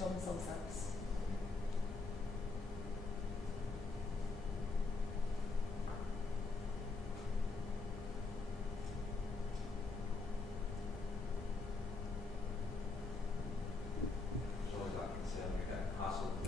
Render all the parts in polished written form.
from some service. There's always that concern you're getting hassled.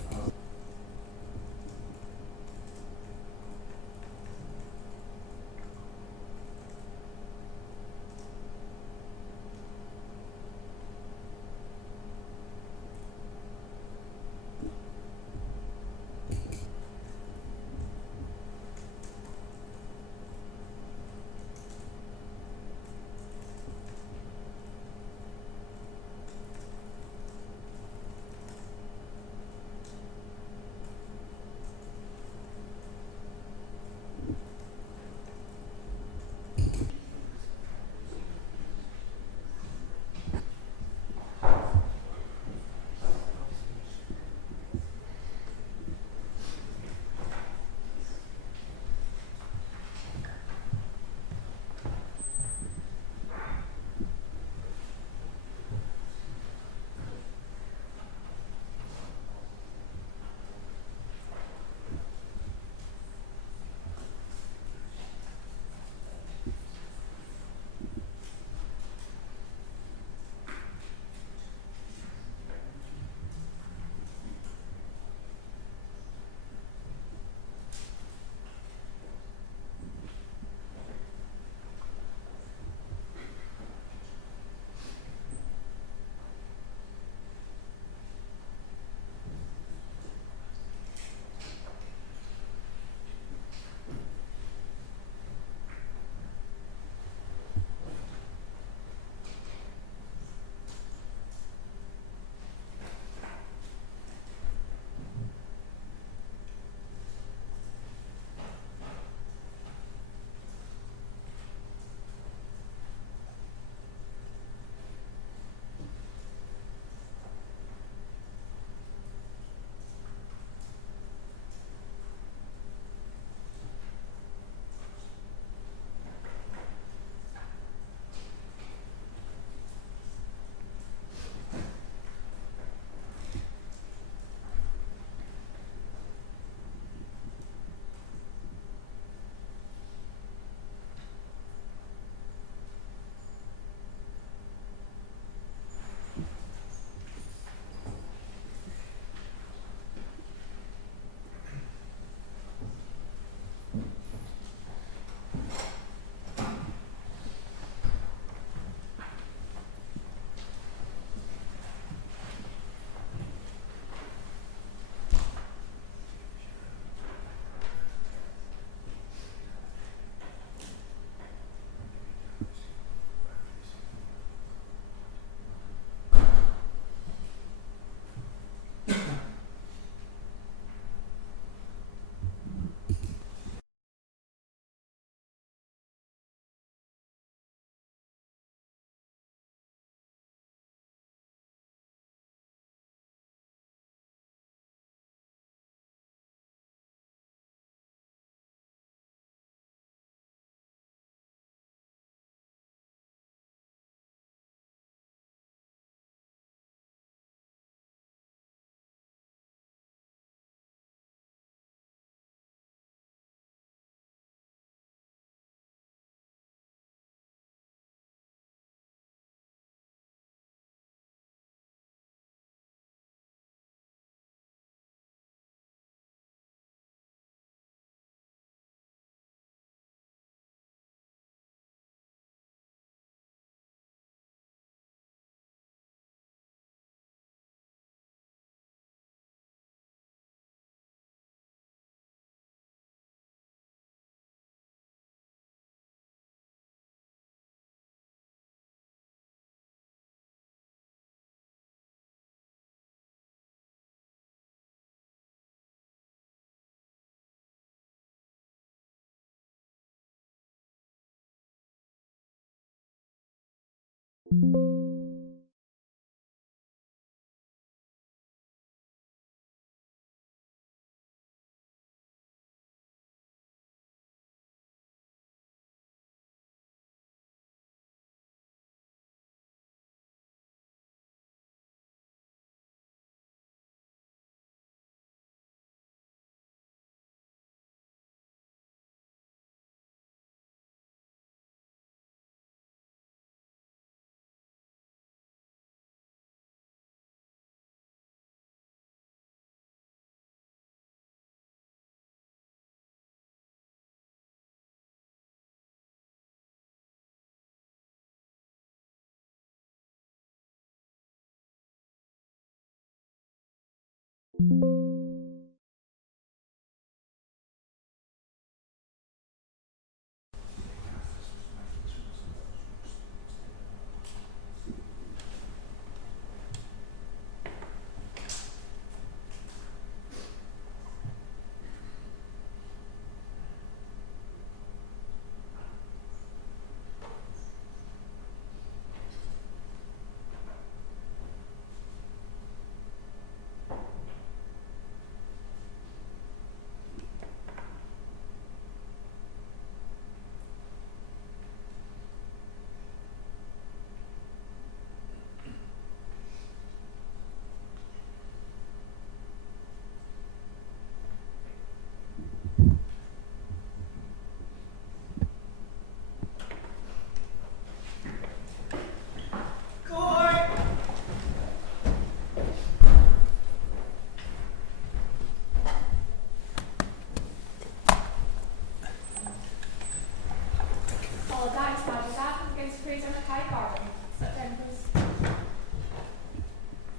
Fraser Garden.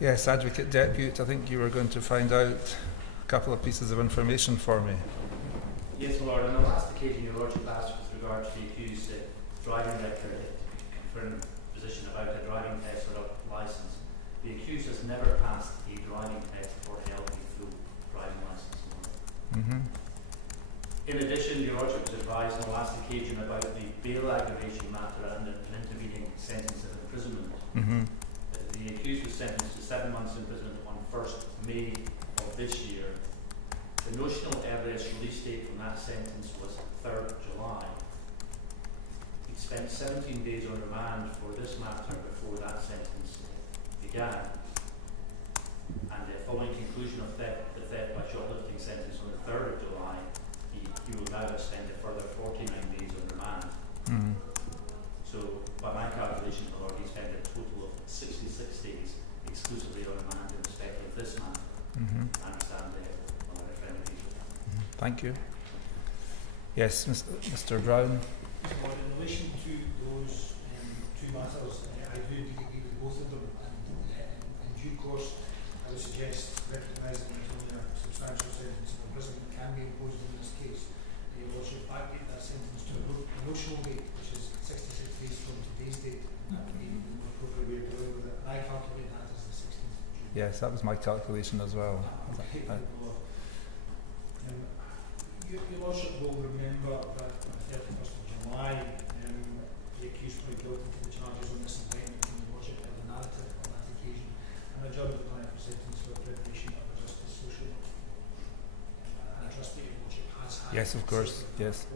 Yes, Advocate Depute, I think you were going to find out a couple of pieces of information for me. Yes, my Lord. On the last occasion, Your Lordship asked with regard to the accused driving record to confirm position about a driving test or a licence. The accused has never passed a driving test or held a full driving licence. Mm-hmm. In addition, Your Lordship was advised on the last occasion about the bail aggravation matter and an intervening sentence of imprisonment. Mm-hmm. The accused was sentenced to 7 months imprisonment on 1st May of this year. The notional earliest release date from that sentence was 3rd July. He spent 17 days on remand for this matter before that sentence began. And following conclusion of the theft by shoplifting sentence on the 3rd of July, he will now have spent a further 49 days on remand. Mm-hmm. So, by my calculation, my Lord, he spent a total of 66 days exclusively on remand in respect of this matter. Mm-hmm. I understand my friend Mm-hmm. Thank you. Yes, Mr. Brown. Well, in relation to those two matters, I do indeed agree with both of them, and in due course, I would suggest recognising that only a substantial sentence of imprisonment can be imposed in this case. Your Lordship backdate that sentence to a notional date, which is 66 days from today's date. That would be the more appropriate way of dealing with it. I calculate that as the 16th of June. Yes, that was my calculation as well. Your Lordship will remember that on the 31st of July, the accused pled guilty to the charges on this indictment, and your Lordship held a narrative on that occasion, and a judge declared for sentence for preparation of a justice social work. And I trust that your Lordship has had. Yes, of course. Yes.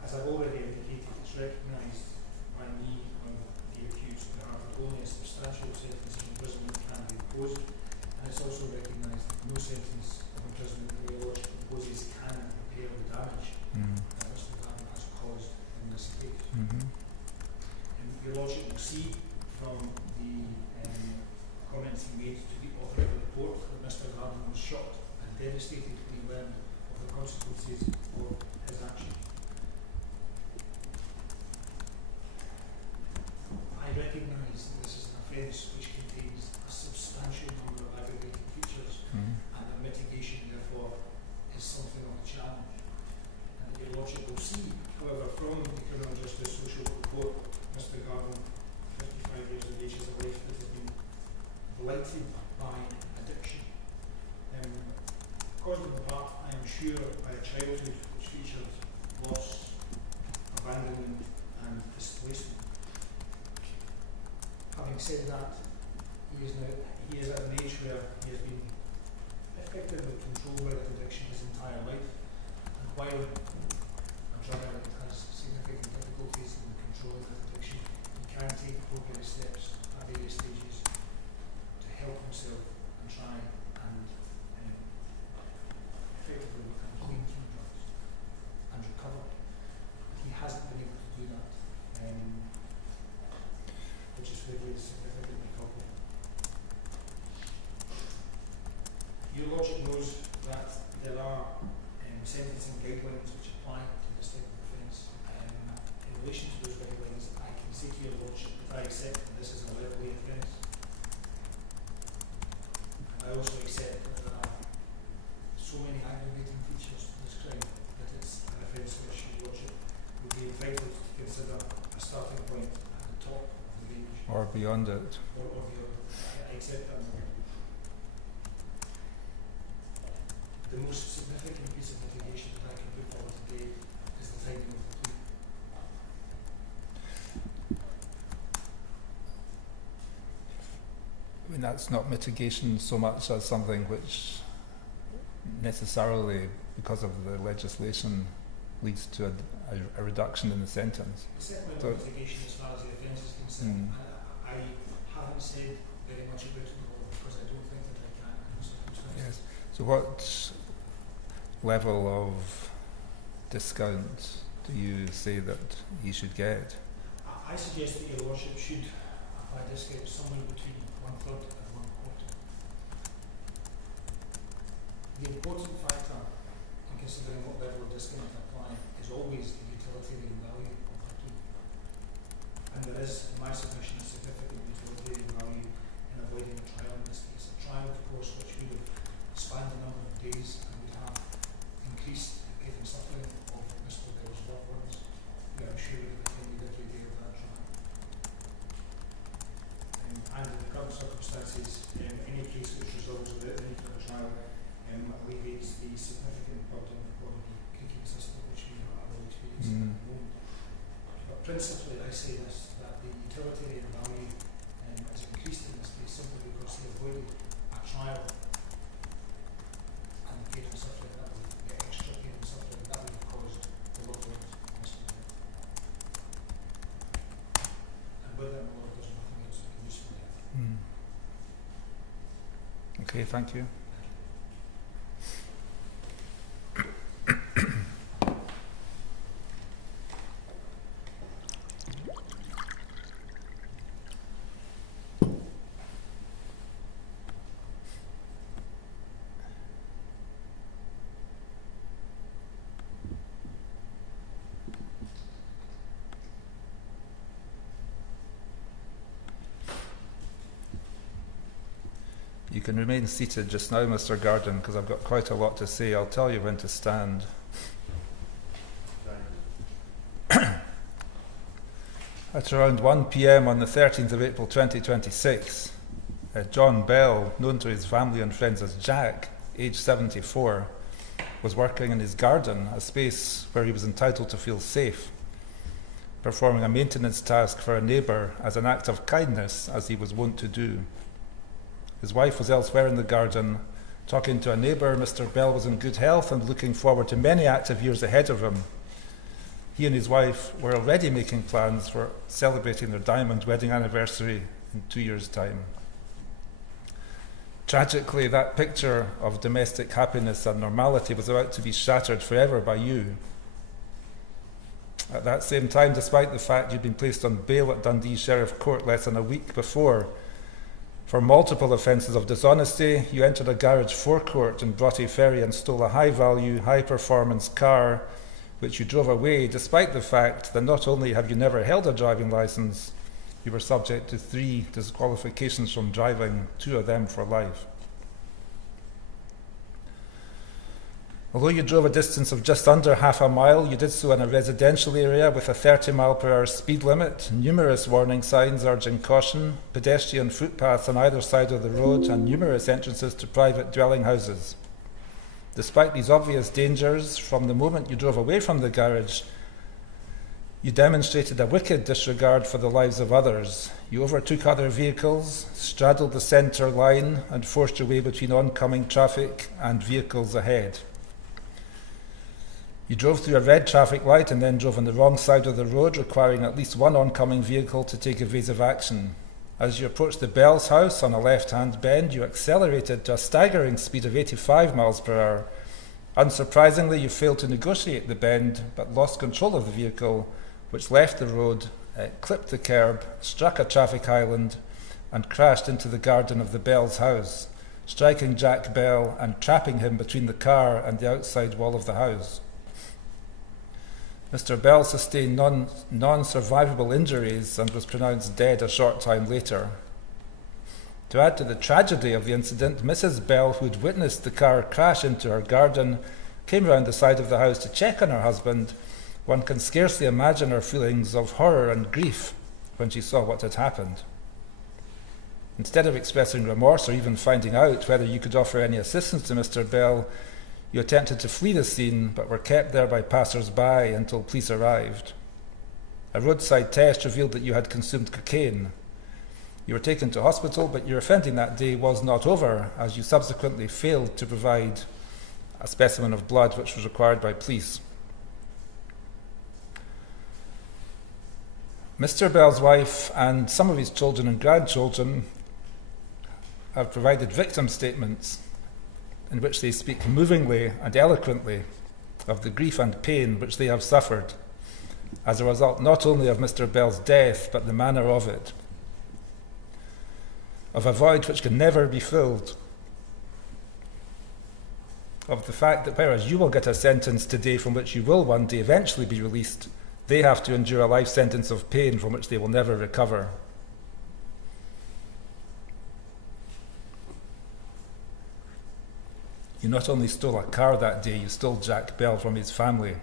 As I've already indicated, it's recognised by me on the accused behalf that only a substantial sentence of imprisonment can be imposed, and it's also recognised that no sentence of imprisonment that your Lordship imposes can repair the damage that Mr. Garden has caused in this case. Mm-hmm. Your Lordship will see from the comments he made to the author of the report that Mr. Garden was shocked and devastated when he learned of the consequences of his action. I recognise that this is an offence which contains a substantial number of aggravating features, and the mitigation therefore is something of a challenge. And your Lordship will see, however, from the Criminal Justice Social Report, Mr. Garden, 55 years of age, has a life that has been blighted by addiction. Caused in part, I am sure, by a childhood which featured loss, abandonment and displacement. Having said that, he is at an age where he has been effectively controlled by that addiction his entire life, and while a drug addict has significant difficulties in controlling that addiction, he can take appropriate steps at various stages to help himself and try and effectively become clean from drugs and recover. He hasn't been able to do that, which is where he is significantly culpable. Your Lordship knows that there are sentencing guidelines which apply to this type of offence. In relation to those guidelines, I can say to your Lordship that I accept that this is a level A offence. And I I also accept that there are so many aggravating features to this crime that it's an offence which Your Lordship would be entitled to consider a starting point at the top of the range. Or beyond it. Or I accept that. The most significant piece of mitigation that I can put forward today is the finding of the plea. I mean, that's not mitigation so much as something which necessarily, because of the legislation, leads to a reduction in the sentence. It's certainly So- not mitigation as far as the offence is concerned. I haven't said very much about it all because I don't think that I can in those circumstances. Yes. So what level of discount do you say that he should get? I suggest that Your Lordship should apply a discount somewhere between 1/3 and 1/4. The important factor in considering what level of discount to apply is always the utilitarian value of the plea. And there is, in my submission, a significant utilitarian value in avoiding a trial in this case. A trial, of course, which would have spanned a number of days and would have increased the pain and suffering of Mr. Bell's loved ones. We are sure would have attended every day of that trial. And in the current circumstances, any case which resolves without the need for a trial alleviates the significant burden upon the creaking system which we are all experiencing at the moment. But principally, I say this, that the utilitarian value is increased in this case simply because he avoided a trial and the pain and suffering that would, the extra pain and suffering that would have caused the loved ones of Mr. Bell. And with that, my Lord, there's nothing else I can use for that. Okay, thank you. You can remain seated just now, Mr. Garden, because I've got quite a lot to say. I'll tell you when to stand. At around 1 p.m. on the 13th of April 2026, John Bell, known to his family and friends as Jack, aged 74, was working in his garden, a space where he was entitled to feel safe, performing a maintenance task for a neighbour as an act of kindness, as he was wont to do. His wife was elsewhere in the garden, talking to a neighbour. Mr. Bell was in good health and looking forward to many active years ahead of him. He and his wife were already making plans for celebrating their diamond wedding anniversary in 2 years' time. Tragically, that picture of domestic happiness and normality was about to be shattered forever by you. At that same time, despite the fact you'd been placed on bail at Dundee Sheriff Court less than a week before, for multiple offences of dishonesty, you entered a garage forecourt in Broughty Ferry and stole a high-value, high-performance car, which you drove away, despite the fact that not only have you never held a driving licence, you were subject to 3 disqualifications from driving, 2 of them for life. Although you drove a distance of just under half a mile, you did so in a residential area with a 30-mile-per-hour speed limit, numerous warning signs urging caution, pedestrian footpaths on either side of the road, and numerous entrances to private dwelling houses. Despite these obvious dangers, from the moment you drove away from the garage, you demonstrated a wicked disregard for the lives of others. You overtook other vehicles, straddled the centre line, and forced your way between oncoming traffic and vehicles ahead. You drove through a red traffic light and then drove on the wrong side of the road, requiring at least one oncoming vehicle to take evasive action. As you approached the Bell's house on a left-hand bend, you accelerated to a staggering speed of 85 miles per hour. Unsurprisingly, you failed to negotiate the bend, but lost control of the vehicle, which left the road, clipped the curb, struck a traffic island, and crashed into the garden of the Bell's house, striking Jack Bell and trapping him between the car and the outside wall of the house. Mr. Bell sustained non-survivable injuries and was pronounced dead a short time later. To add to the tragedy of the incident, Mrs. Bell, who'd witnessed the car crash into her garden, came round the side of the house to check on her husband. One can scarcely imagine her feelings of horror and grief when she saw what had happened. Instead of expressing remorse or even finding out whether you could offer any assistance to Mr. Bell, you attempted to flee the scene but were kept there by passers-by until police arrived. A roadside test revealed that you had consumed cocaine. You were taken to hospital, but your offending that day was not over, as you subsequently failed to provide a specimen of blood which was required by police. Mr. Bell's wife and some of his children and grandchildren have provided victim statements in which they speak movingly and eloquently of the grief and pain which they have suffered as a result not only of Mr. Bell's death, but the manner of it, of a void which can never be filled, of the fact that whereas you will get a sentence today from which you will one day eventually be released, they have to endure a life sentence of pain from which they will never recover. You not only stole a car that day, you stole Jack Bell from his family.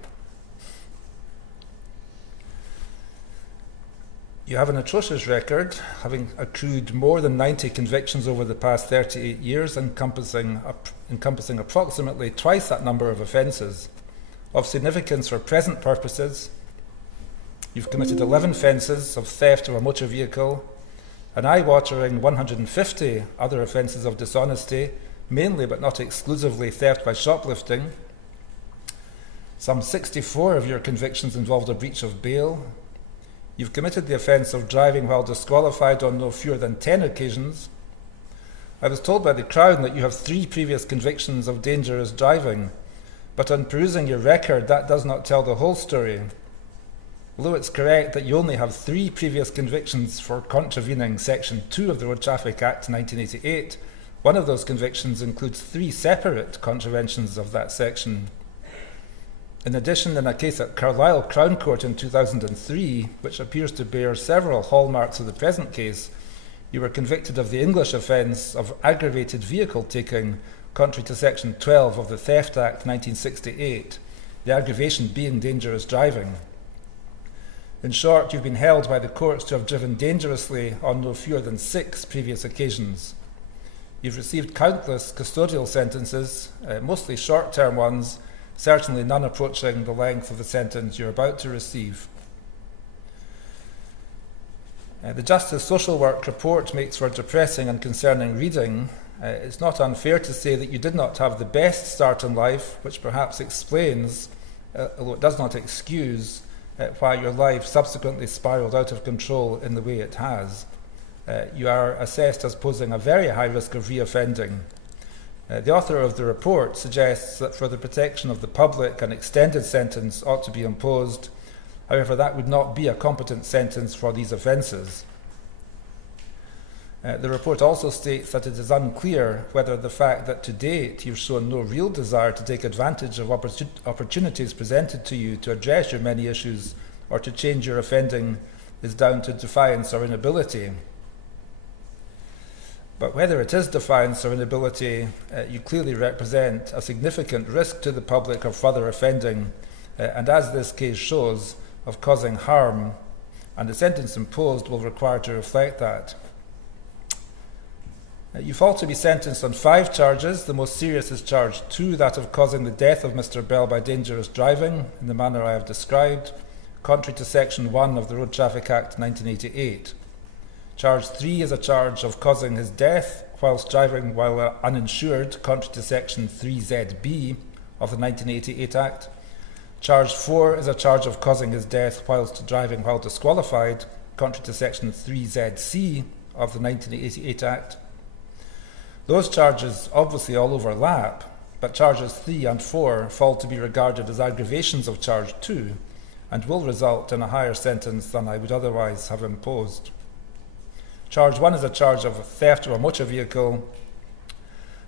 You have an atrocious record, having accrued more than 90 convictions over the past 38 years, encompassing approximately twice that number of offences. Of significance for present purposes, you've committed 11 offences of theft of a motor vehicle, an eye-watering 150 other offences of dishonesty, mainly but not exclusively theft by shoplifting. Some 64 of your convictions involved a breach of bail. You've committed the offence of driving while disqualified on no fewer than 10 occasions. I was told by the Crown that you have 3 previous convictions of dangerous driving, but on perusing your record, that does not tell the whole story. Although it's correct that you only have 3 previous convictions for contravening Section 2 of the Road Traffic Act 1988, one of those convictions includes 3 separate contraventions of that section. In addition, in a case at Carlisle Crown Court in 2003, which appears to bear several hallmarks of the present case, you were convicted of the English offence of aggravated vehicle taking, contrary to Section 12 of the Theft Act 1968, the aggravation being dangerous driving. In short, you've been held by the courts to have driven dangerously on no fewer than 6 previous occasions. You've received countless custodial sentences, mostly short-term ones, certainly none approaching the length of the sentence you're about to receive. The Justice Social Work report makes for depressing and concerning reading. It's not unfair to say that you did not have the best start in life, which perhaps explains, although it does not excuse, why your life subsequently spiralled out of control in the way it has. You are assessed as posing a very high risk of reoffending. The author of the report suggests that for the protection of the public, an extended sentence ought to be imposed. However, that would not be a competent sentence for these offences. The report also states that it is unclear whether the fact that to date you've shown no real desire to take advantage of opportunities presented to you to address your many issues or to change your offending is down to defiance or inability. But whether it is defiance or inability, you clearly represent a significant risk to the public of further offending, and as this case shows, of causing harm, and the sentence imposed will require to reflect that. You fall to be sentenced on 5 charges. The most serious is charge 2, that of causing the death of Mr. Bell by dangerous driving in the manner I have described, contrary to Section 1 of the Road Traffic Act 1988. Charge 3 is a charge of causing his death whilst driving while uninsured, contrary to Section 3ZB of the 1988 Act. Charge 4 is a charge of causing his death whilst driving while disqualified, contrary to Section 3ZC of the 1988 Act. Those charges obviously all overlap, but charges 3 and 4 fall to be regarded as aggravations of charge 2 and will result in a higher sentence than I would otherwise have imposed. Charge 1 is a charge of theft of a motor vehicle,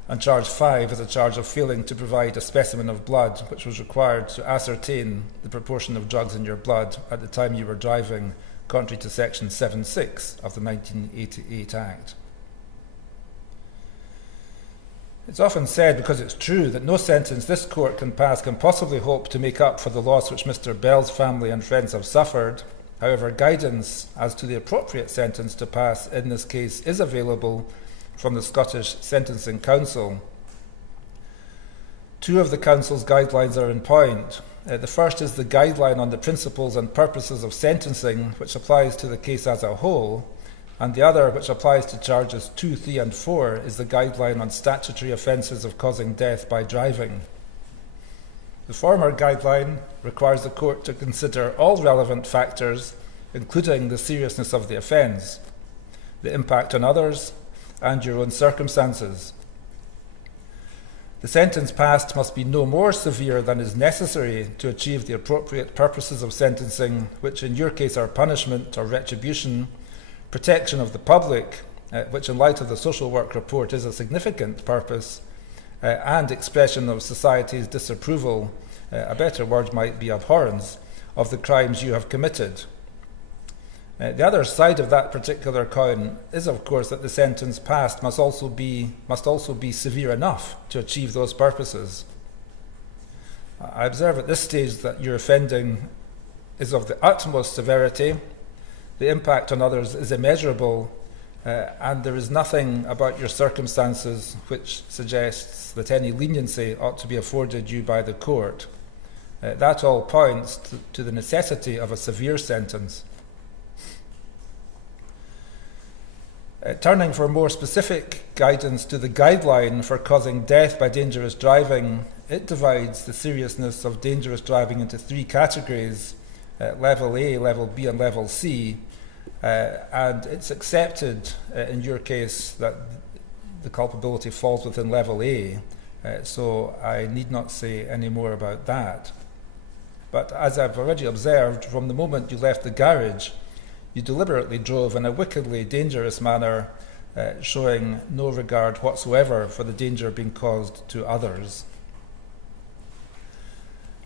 and charge 5 is a charge of failing to provide a specimen of blood which was required to ascertain the proportion of drugs in your blood at the time you were driving, contrary to Section 7.6 of the 1988 Act. It's often said, because it's true, that no sentence this court can pass can possibly hope to make up for the loss which Mr. Bell's family and friends have suffered. However, guidance as to the appropriate sentence to pass in this case is available from the Scottish Sentencing Council. Two of the Council's guidelines are in point. The first is the guideline on the principles and purposes of sentencing, which applies to the case as a whole, and the other, which applies to charges 2, 3 and 4, is the guideline on statutory offences of causing death by driving. The former guideline requires the court to consider all relevant factors, including the seriousness of the offence, the impact on others, and your own circumstances. The sentence passed must be no more severe than is necessary to achieve the appropriate purposes of sentencing, which in your case are punishment or retribution, protection of the public, which in light of the social work report is a significant purpose, and expression of society's disapproval, a better word might be abhorrence, of the crimes you have committed. The other side of that particular coin is, of course, that the sentence passed must also be severe enough to achieve those purposes. I observe at this stage that your offending is of the utmost severity, the impact on others is immeasurable, and there is nothing about your circumstances which suggests that any leniency ought to be afforded you by the court. That all points to the necessity of a severe sentence. Turning for more specific guidance to the guideline for causing death by dangerous driving, it divides the seriousness of dangerous driving into 3 categories, level A, level B and level C, and it's accepted in your case that the culpability falls within level A, so I need not say any more about that. But as I've already observed, from the moment you left the garage, you deliberately drove in a wickedly dangerous manner, showing no regard whatsoever for the danger being caused to others.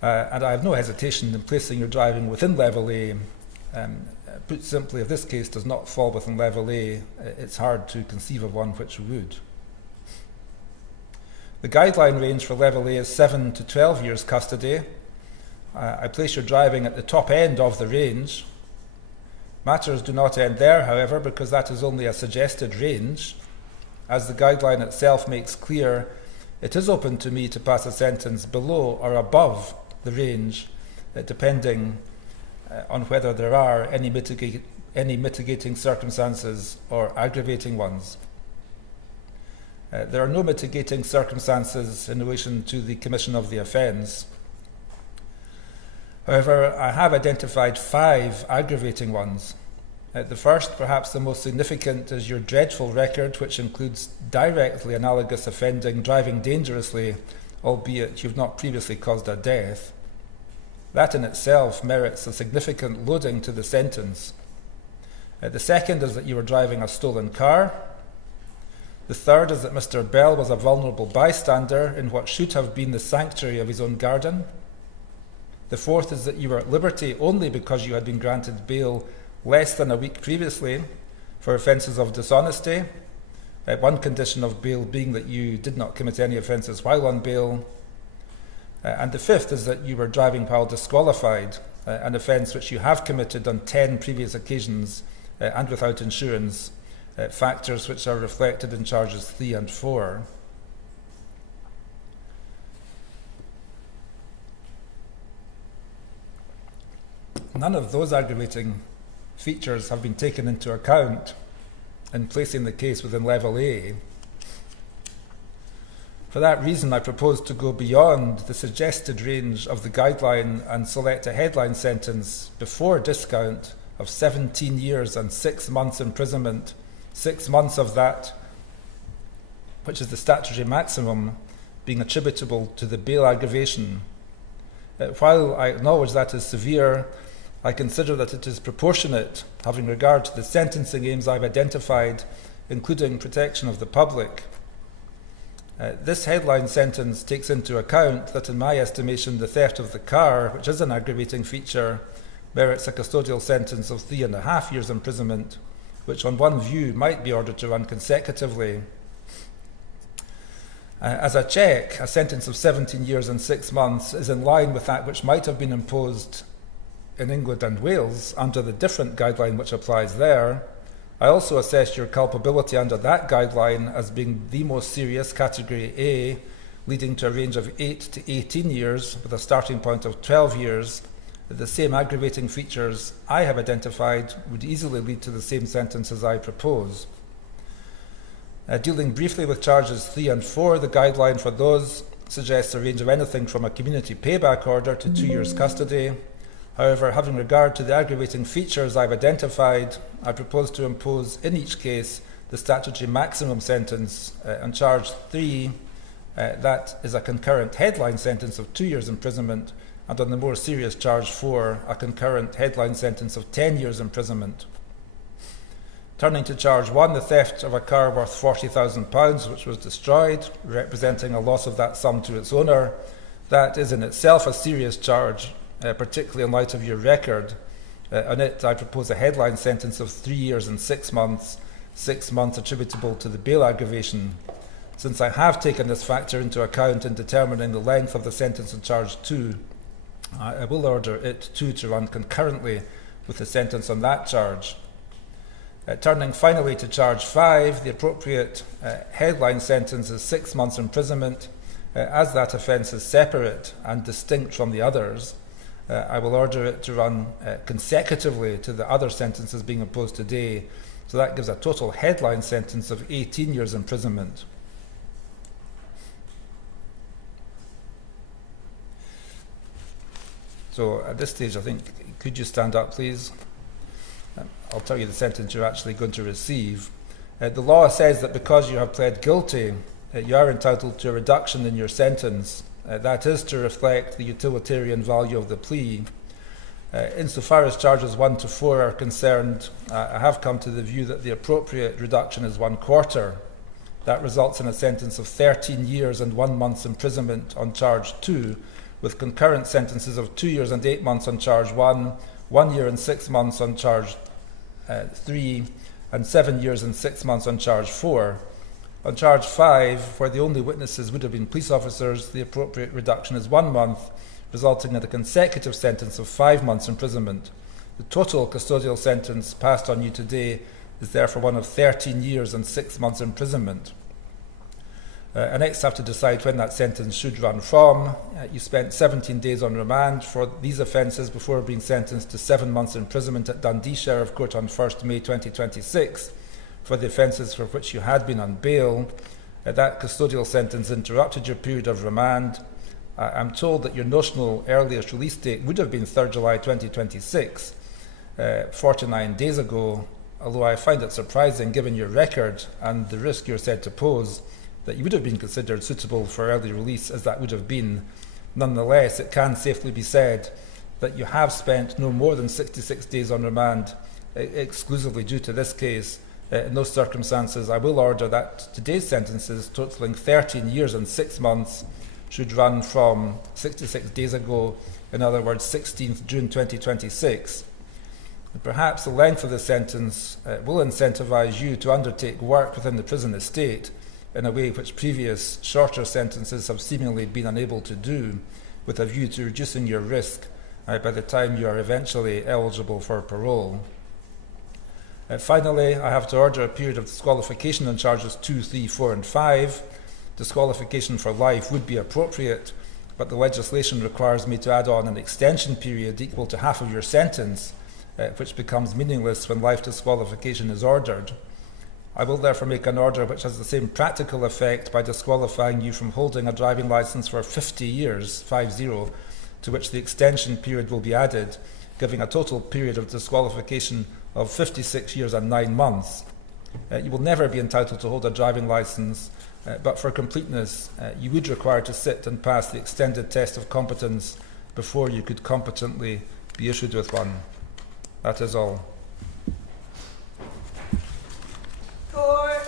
And I have no hesitation in placing your driving within level A. Put simply, if this case does not fall within level A, it's hard to conceive of one which would. The guideline range for level A is 7 to 12 years custody. I place your driving at the top end of the range. Matters do not end there, however, because that is only a suggested range. As the guideline itself makes clear, it is open to me to pass a sentence below or above the range, depending on whether there are any mitigating circumstances or aggravating ones. There are no mitigating circumstances in relation to the commission of the offence. However, I have identified 5 aggravating ones. The first, perhaps the most significant, is your dreadful record, which includes directly analogous offending, driving dangerously, albeit you've not previously caused a death. That in itself merits a significant loading to the sentence. The second is that you were driving a stolen car. The third is that Mr. Bell was a vulnerable bystander in what should have been the sanctuary of his own garden. The fourth is that you were at liberty only because you had been granted bail less than a week previously for offences of dishonesty, one condition of bail being that you did not commit any offences while on bail. And the fifth is that you were driving while disqualified, an offence which you have committed on 10 previous occasions and without insurance, factors which are reflected in charges 3 and 4. None of those aggravating features have been taken into account in placing the case within level A. For that reason, I propose to go beyond the suggested range of the guideline and select a headline sentence before discount of 17 years and 6 months imprisonment, 6 months of that, which is the statutory maximum, being attributable to the bail aggravation. While I acknowledge that is severe, I consider that it is proportionate, having regard to the sentencing aims I've identified, including protection of the public. This headline sentence takes into account that, in my estimation, the theft of the car, which is an aggravating feature, merits a custodial sentence of 3.5 years imprisonment, which on one view might be ordered to run consecutively. As I check, a sentence of 17 years and 6 months is in line with that which might have been imposed in England and Wales under the different guideline which applies there. I also assess your culpability under that guideline as being the most serious, category A, leading to a range of 8 to 18 years with a starting point of 12 years. The same aggravating features I have identified would easily lead to the same sentence as I propose. Dealing briefly with charges 3 and 4, the guideline for those suggests a range of anything from a community payback order to 2 years custody. However, having regard to the aggravating features I've identified, I propose to impose in each case the statutory maximum sentence on charge 3, that is a concurrent headline sentence of 2 years imprisonment, and on the more serious charge 4, a concurrent headline sentence of 10 years imprisonment. Turning to charge 1, the theft of a car worth £40,000 which was destroyed, representing a loss of that sum to its owner, that is in itself a serious charge, particularly in light of your record. On it, I propose a headline sentence of 3 years and 6 months, 6 months attributable to the bail aggravation. Since I have taken this factor into account in determining the length of the sentence on charge 2, I will order it too to run concurrently with the sentence on that charge. Turning finally to charge 5, the appropriate headline sentence is 6 months imprisonment. As that offence is separate and distinct from the others, I will order it to run consecutively to the other sentences being imposed today. So that gives a total headline sentence of 18 years imprisonment. So at this stage, I think, could you stand up, please? I'll tell you the sentence you're actually going to receive. The law says that because you have pled guilty, you are entitled to a reduction in your sentence. That is to reflect the utilitarian value of the plea. Insofar as charges 1 to 4 are concerned, I have come to the view that the appropriate reduction is 1/4. That results in a sentence of 13 years and 1 month's imprisonment on charge 2, with concurrent sentences of 2 years and 8 months on charge 1, 1 year and 6 months on charge 3, and 7 years and 6 months on charge 4. On charge 5, where the only witnesses would have been police officers, the appropriate reduction is 1 month, resulting in a consecutive sentence of 5 months imprisonment. The total custodial sentence passed on you today is therefore one of 13 years and 6 months imprisonment. I next have to decide when that sentence should run from. You spent 17 days on remand for these offences before being sentenced to 7 months imprisonment at Dundee Sheriff Court on 1st May 2026 for the offences for which you had been on bail. That custodial sentence interrupted your period of remand. I'm told that your notional earliest release date would have been 3rd July 2026, 49 days ago, although I find it surprising given your record and the risk you're said to pose that you would have been considered suitable for early release as that would have been. Nonetheless, it can safely be said that you have spent no more than 66 days on remand exclusively due to this case. In those circumstances, I will order that today's sentences, totalling 13 years and 6 months, should run from 66 days ago, in other words, 16th June 2026. And perhaps the length of the sentence will incentivise you to undertake work within the prison estate in a way which previous shorter sentences have seemingly been unable to do, with a view to reducing your risk by the time you are eventually eligible for parole. Finally, I have to order a period of disqualification on charges 2, 3, 4 and 5. Disqualification for life would be appropriate, but the legislation requires me to add on an extension period equal to half of your sentence, which becomes meaningless when life disqualification is ordered. I will therefore make an order which has the same practical effect by disqualifying you from holding a driving licence for 50 years, 50, to which the extension period will be added, giving a total period of disqualification of 56 years and 9 months. You will never be entitled to hold a driving licence, but for completeness, you would require to sit and pass the extended test of competence before you could competently be issued with one. That is all. Court.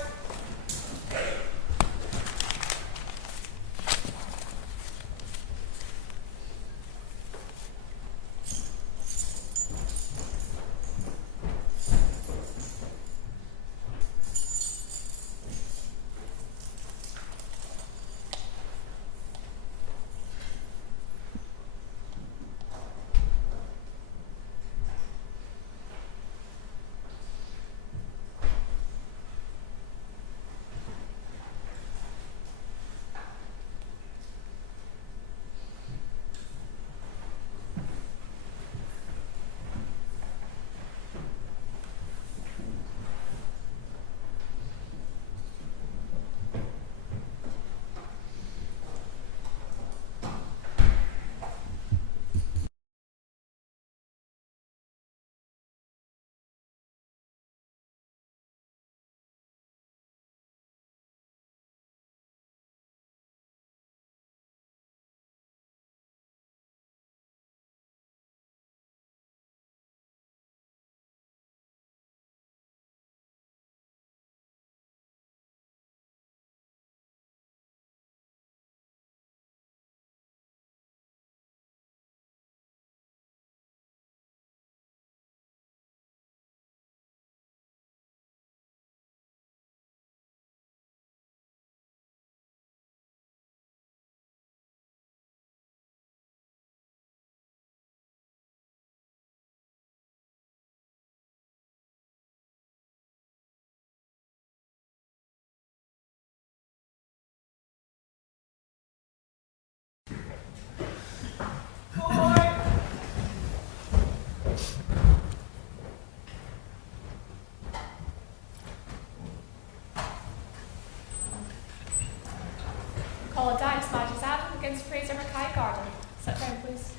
against Fraser Garden. Sit down, please.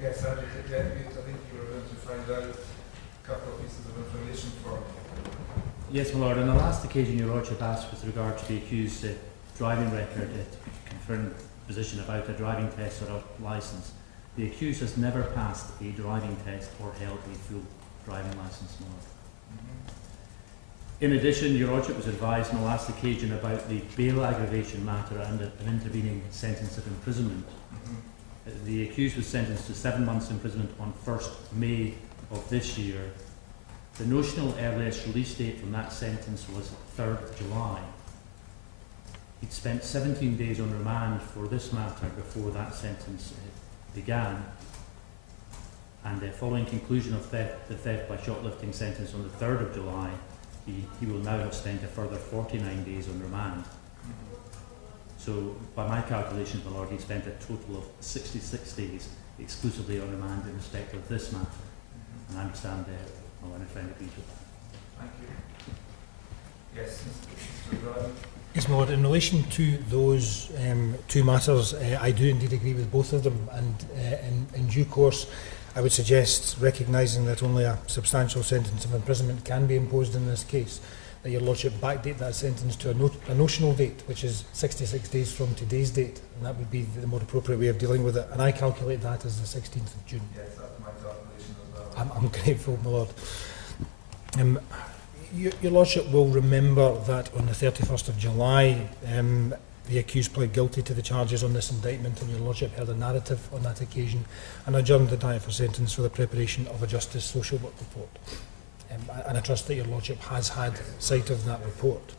Yes, I think you were going to find out a couple of pieces of information for me. Yes, my lord. On the last occasion your lordship asked with regard to the accused driving record, confirmed position about a driving test or a licence. The accused has never passed a driving test or held a full driving licence, my lord. In addition, your lordship was advised on the last occasion about the bail aggravation matter and an intervening sentence of imprisonment. The accused was sentenced to 7 months imprisonment on 1st May of this year. The notional earliest release date from that sentence was 3rd July. He'd spent 17 days on remand for this matter before that sentence began, and following conclusion of the theft by shoplifting sentence on the 3rd of July, he will now have spent a further 49 days on remand. So, by my calculations, my lord, he spent a total of 66 days exclusively on remand in respect of this matter. And I understand my learned friend agrees with that. Thank you. Yes, Mr. Garden. Yes, my lord, in relation to those two matters, I do indeed agree with both of them, and in due course I would suggest, recognising that only a substantial sentence of imprisonment can be imposed in this case, that your lordship backdate that sentence to a notional date, which is 66 days from today's date, and that would be the more appropriate way of dealing with it, and I calculate that as the 16th of June. Yes, that's my calculation as well. I'm grateful, my lord. Your lordship will remember that on the 31st of July, the accused pled guilty to the charges on this indictment, and your lordship held a narrative on that occasion and adjourned the diet for sentence for the preparation of a justice social work report. And I trust that your lordship has had sight of that report.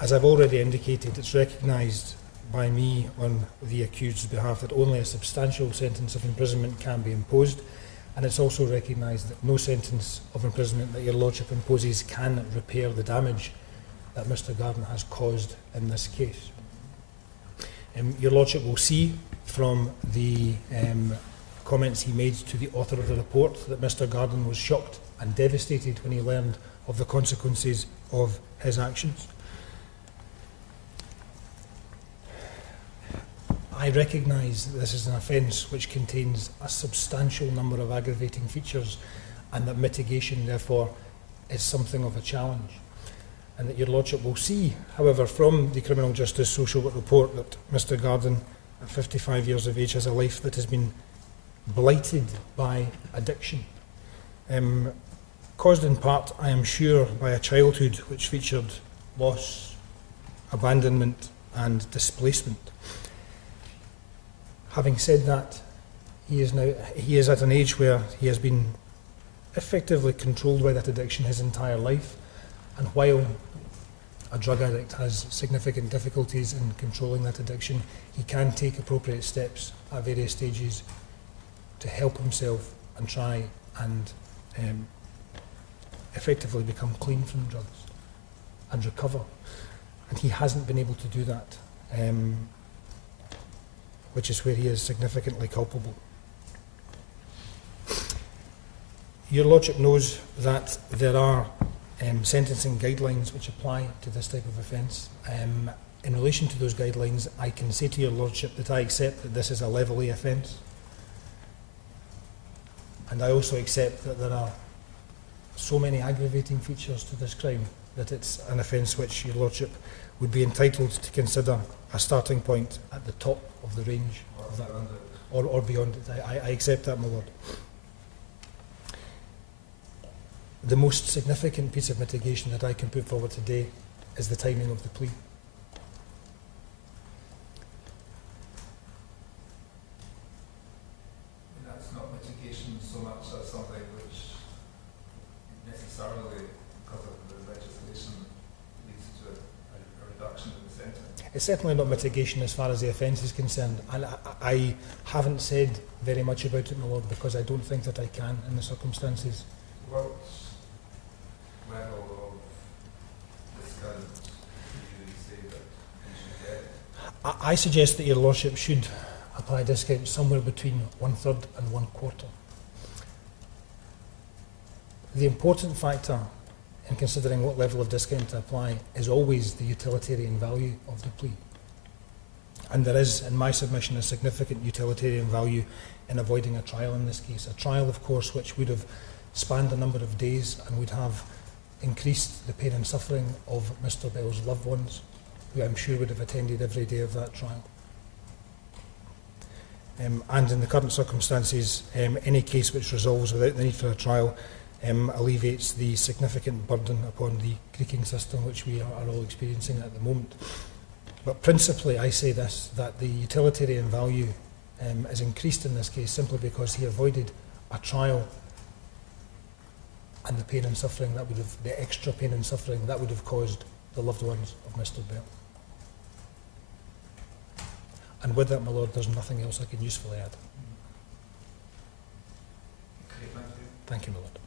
As I've already indicated, it's recognised by me on the accused's behalf that only a substantial sentence of imprisonment can be imposed, and it's also recognised that no sentence of imprisonment that your lordship imposes can repair the damage that Mr Garden has caused in this case. Your lordship will see from the comments he made to the author of the report that Mr Garden was shocked and devastated when he learned of the consequences of his actions. I recognise that this is an offence which contains a substantial number of aggravating features, and that mitigation therefore is something of a challenge. And that your lordship will see, however, from the Criminal Justice Social Work Report that Mr Garden, at 55 years of age, has a life that has been blighted by addiction. Caused in part, I am sure, by a childhood which featured loss, abandonment and displacement. Having said that, he is at an age where he has been effectively controlled by that addiction his entire life, and while a drug addict has significant difficulties in controlling that addiction, he can take appropriate steps at various stages to help himself and try and effectively become clean from drugs and recover. And he hasn't been able to do that, which is where he is significantly culpable. Your lordship knows that there are sentencing guidelines which apply to this type of offence. In relation to those guidelines, I can say to your lordship that I accept that this is a level A offence, and I also accept that there are so many aggravating features to this crime that it's an offence which your lordship would be entitled to consider a starting point at the top of the range of that, or beyond it. I accept that, my lord. The most significant piece of mitigation that I can put forward today is the timing of the plea. That's not mitigation so much as something which necessarily, because of the legislation, leads to a reduction in the sentence. It's certainly not mitigation as far as the offence is concerned, and I haven't said very much about it, my lord, because I don't think that I can in the circumstances. What level of discount do you say that you should get? I suggest that your lordship should apply a discount somewhere between 1/3 and 1/4. The important factor in considering what level of discount to apply is always the utilitarian value of the plea. And there is, in my submission, a significant utilitarian value in avoiding a trial in this case. A trial, of course, which would have spanned a number of days and would have increased the pain and suffering of Mr Bell's loved ones, who I'm sure would have attended every day of that trial. And in the current circumstances, any case which resolves without the need for a trial alleviates the significant burden upon the creaking system which we are all experiencing at the moment. But principally, I say this, that the utilitarian value is increased in this case simply because he avoided a trial and the pain and suffering that would have, the extra pain and suffering that would have caused the loved ones of Mr Bell. And with that, my Lord, there's nothing else I can usefully add. Okay, thank you. Thank you, my Lord.